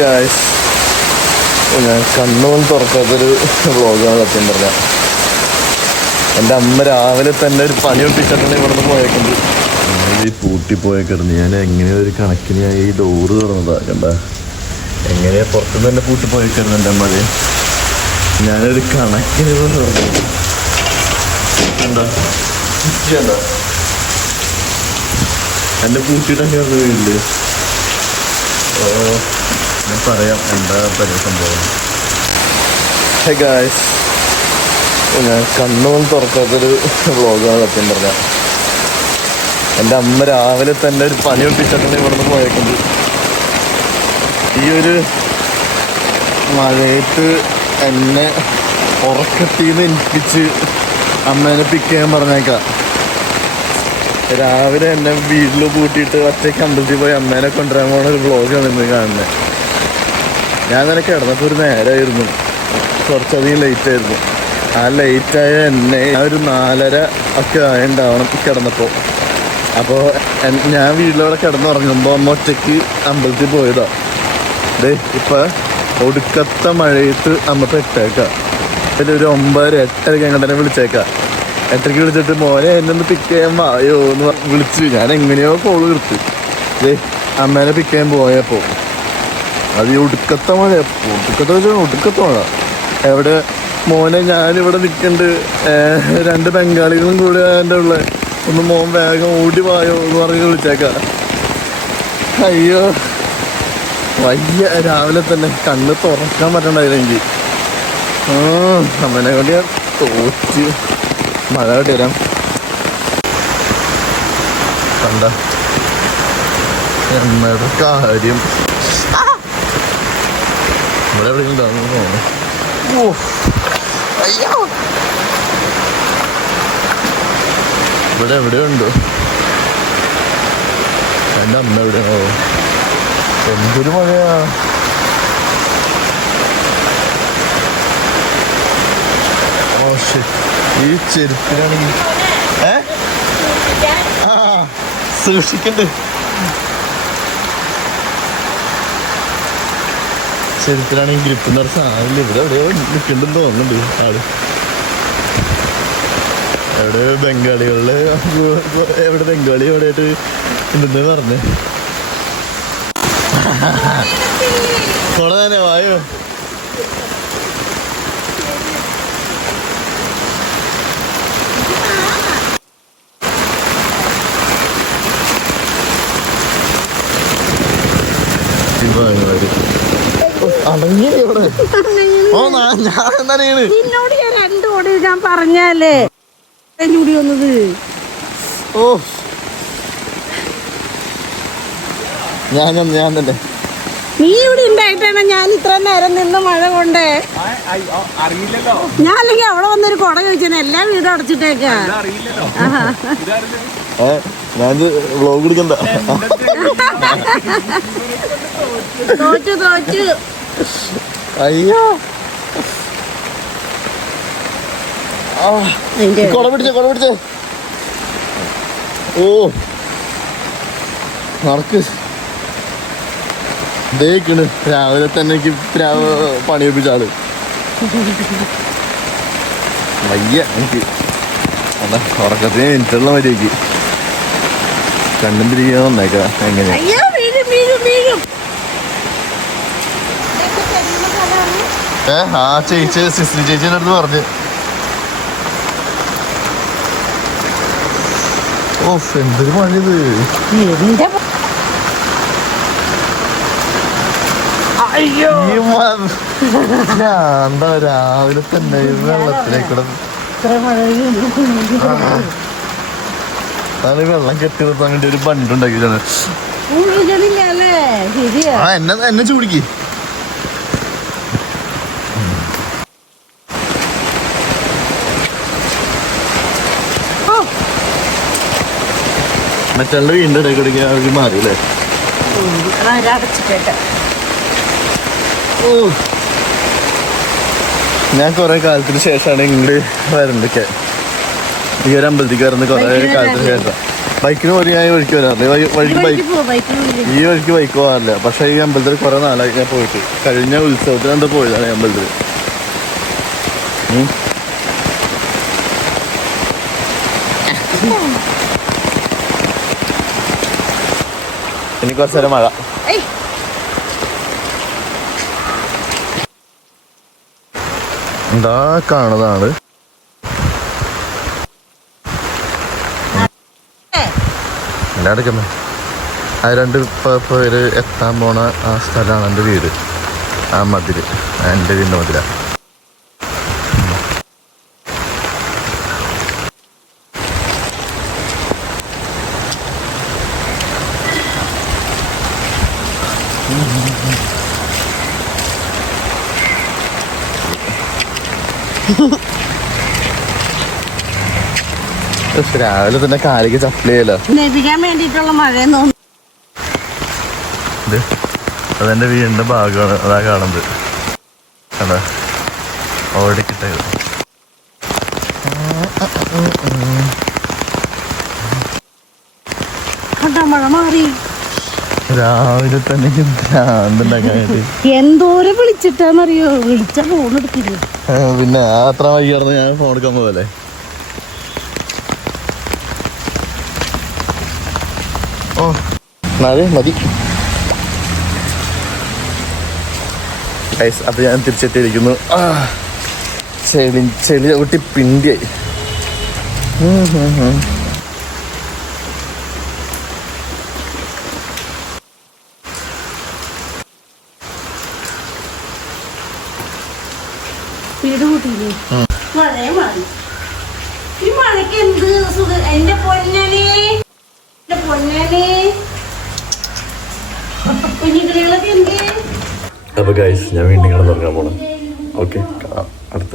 Guys, ഞാൻ കണ്ണുകൊണ്ട് തുറക്കാത്തൊരു വ്ളോഗാണ് സത്യം പറഞ്ഞാൽ. എൻ്റെ അമ്മ രാവിലെ തന്നെ ഒരു പണി ഒപ്പിച്ചിട്ടാണ് ഇവിടുന്ന് പോയേക്കുന്നത്. ഈ പൂട്ടിപ്പോയേക്കിടന്ന് ഞാൻ എങ്ങനെയോ ഒരു കണക്കിന് ഞാൻ ഈ ഡോറ് തുറന്നതാ. കണ്ട എങ്ങനെയാ പുറത്തുനിന്ന് തന്നെ പൂട്ടിപ്പോയേക്കിടന്ന് എൻ്റെ അമ്മ. ഞാനൊരു കണക്കിന് തുറന്നു. എന്താ എൻ്റെ പൂട്ടിയിട്ടൊക്കെ വന്ന് വീട്ടില്. ഞാൻ പറയാം എന്താ പരിപാടി സംഭവം. ഗായ്സ്, ഞാൻ കണ്ണുകൊണ്ട് തുറക്കാത്തൊരു വ്ളോഗാണ് സത്യം പറഞ്ഞാൽ. എൻ്റെ അമ്മ രാവിലെ തന്നെ ഒരു പണി ഒപ്പിച്ചിട്ടാണ് ഇവിടുന്ന് പോയേക്കുന്നത്. ഈ ഒരു മഴയത്ത് എന്നെ ഉറക്കത്തിന്ന് എനിപ്പിച്ച് അമ്മേനെ പിക്ക് ചെയ്യാൻ പറഞ്ഞേക്കാം. രാവിലെ എന്നെ വീട്ടിൽ പൂട്ടിയിട്ട് ഒറ്റയ്ക്ക് അമ്പലത്തിൽ പോയി അമ്മേനെ കൊണ്ടുവരാൻ പോണ ഒരു വ്ളോഗാണ് ഇന്ന് കാണുന്നത്. ഞാൻ അങ്ങനെ കിടന്നപ്പോൾ ഒരു നേരമായിരുന്നു, കുറച്ചധികം ലേറ്റായിരുന്നു. ആ ലേറ്റായ എന്നെ ഒരു 4:30 ഒക്കെ ആയിണ്ടാവണം കിടന്നപ്പോൾ. അപ്പോൾ ഞാൻ വീട്ടിലവിടെ കിടന്നുറങ്ങുമ്പോൾ അമ്മ ഒറ്റയ്ക്ക് അമ്പലത്തിൽ പോയതാ. അതെ ഇപ്പം ഒടുക്കത്തെ മഴയത്ത് അമ്മ പെട്ടേക്കാം. അതിലൊരു 9:30 എങ്ങോട്ടെ വിളിച്ചേക്കാം. 8:00 വിളിച്ചിട്ട് മോനെ എന്നെ ഒന്ന് പിക്ക് ചെയ്യാൻ വായോ എന്ന് വിളിച്ച് ഞാൻ എങ്ങനെയോ കോള് നിർത്തി. ദേ അമ്മേനെ പിക്ക് ചെയ്യാൻ പോയപ്പോൾ അത് ഈ ഒടുക്കത്തെ മഴ, ഒടുക്കത്തെ മഴ. എവിടെ മോനെ ഞാനിവിടെ നിൽക്കുന്നുണ്ട്, 2 ബംഗാളികളും കൂടി എൻ്റെ ഉള്ളത്, ഒന്ന് മോൻ വേഗം ഓടി വായോ എന്ന് പറഞ്ഞ് വിളിച്ചേക്കാം. അയ്യോ വയ്യ, രാവിലെ തന്നെ കണ്ണ് തുറക്കാൻ പറ്റണ്ടായില്ല എനിക്ക്. അമ്മനെ കൊണ്ട് ഞാൻ തോറ്റ്. മഴ കെട്ടി വരാം. കണ്ട എന്നയുടെ കാര്യം ഇവിടെ എവിടെയെങ്കിലും തോന്നുന്നു. അയ്യോ ഇവിടെ എവിടെയുണ്ടോ എൻ്റെ അമ്മ എവിടെയാണോ? എന്തൊരു മഴയാ. ഈ ചെരുപ്പിലാണെങ്കിൽ സൂക്ഷിക്കണ്ട്. ചെരുപ്പിലാണെങ്കിൽ ഗ്രിപ്പ് നിറച്ച സാധനം ഇവിടെ എവിടെയോ നിൽക്കണ്ടെന്ന് തോന്നുന്നുണ്ട്. ആള് എവിടെ ബംഗാളികളില് എവിടെ ബംഗാളി എവിടെയായിട്ട് ഉണ്ടെന്ന് പറഞ്ഞേ. കൊട തന്നെ വായോ. നിന്നോട് ഞാൻ 2 കോടി ഞാൻ പറഞ്ഞാലേ കൂടി വന്നത്. ഞാൻ തന്നെ നീ ഇവിടെ ഉണ്ടായിട്ടാണ് ഞാൻ ഇത്ര നേരം നിന്ന് മഴ കൊണ്ടേ. ഞാൻ അല്ലെങ്കിൽ അവിടെ വന്നൊരു കുട ചോദിച്ചാൽ എല്ലാ വീടും അടച്ചിട്ടേക്കാ. വ്ലോഗ് എടുക്കണ്ട. തോറ്റു. അയ്യോ കൊട പിടിച്ചേ. ഓ നടക്ക്. ദേക്കണ് രാവിലെ തന്നെ എനിക്ക് പണി ഒപ്പിച്ച ആള്. വയ്യ എനിക്ക് അതാ ഉറക്കത്തിന് എനിക്കുള്ള മര്യാദക്ക് കണ്ണും പിരിക്കാൻ വന്നേക്കാ. എങ്ങനെ ആ ചേച്ചി സിസ്റ്റർ ചേച്ചിയുടെ അടുത്ത് പറഞ്ഞു. എന്തൊരു മഴ ഇത്. എന്താ രാവിലെ തന്നെ വെള്ളത്തിലേക്കൂടെ വെള്ളം കെട്ടി നിർത്താൻ വേണ്ടി ഒരു ബണ്ടുണ്ടാക്കിയതാണ്. എന്നെ ചൂടിക്ക്. മറ്റുള്ള വീണ്ടും ഇടയ്ക്കിടയ്ക്ക് അവർക്ക് മാറിയില്ലേ. ഞാൻ കുറെ കാലത്തിന് ശേഷമാണ് ഇങ്ങോട്ട് വരണ്ടൊക്കെ. ഈ ഒരു അമ്പലത്തിൽ കയറുന്ന കുറെ കാലത്തിന് ശേഷം. ബൈക്കിന് പോയി ഞാൻ ഈ വഴിക്ക് വരാറില്ല. വഴിക്ക് ബൈക്ക് ഈ വഴിക്ക് ബൈക്ക് പോകാറില്ല. പക്ഷെ ഈ അമ്പലത്തിൽ കുറെ നാളായി ഞാൻ പോയിട്ട്. കഴിഞ്ഞ ഉത്സവത്തിന് എന്താ പോയതാണ് ഈ അമ്പലത്തിൽ. ഇനി കുറച്ച് നേരം മഴ. എന്താ കാണുന്നതാണ് എല്ലാടക്കമ്മേ. ആ 2 പേര് എത്താൻ പോണ ആ സ്ഥലമാണ് എൻ്റെ വീട്. ആ മതില് എൻ്റെ വീടിൻ്റെ മതില. രാവിലെ തന്നെ കാലിക്ക് ചപ്പിളിയല്ലോ. ലഭിക്കാൻ വേണ്ടിട്ടുള്ള മഴയെന്ന് അതെന്റെ വീടിന്റെ ഭാഗമാണ്. അതാ കാണുന്നത്. അതാ ഓടിക്കിട്ടത്. മഴ മാറി. രാവിലെ തന്നെ ഭ്രാന്തുണ്ടാക്കാനായിട്ട് എന്തോരം വിളിച്ചിട്ടാന്നറിയോ? വിളിച്ച ഫോൺ എടുക്കില്ല. പിന്നെ അത്ര വൈകിയായിരുന്നു ഞാൻ ഫോൺ എടുക്കാൻ പോലെ. ഓ മതി. അപ്പൊ ഞാൻ തിരിച്ചെത്തിയിരിക്കുന്നു. ചെളി ചവിട്ടി പിണ്ടിയായി. വീട് കൂട്ടിയില്ലേ? മഴയെ മാറി. ഈ മഴയ്ക്ക് എന്ത് സുഖം. എന്റെ പൊന്നനെ കുഞ്ഞിക്കിളികളൊക്കെ എന്ത്. അപ്പൊ ഗൈസ് ഞാൻ വീണ്ടും കിടന്നുറങ്ങാൻ പോണം. ഓക്കെ, അടുത്ത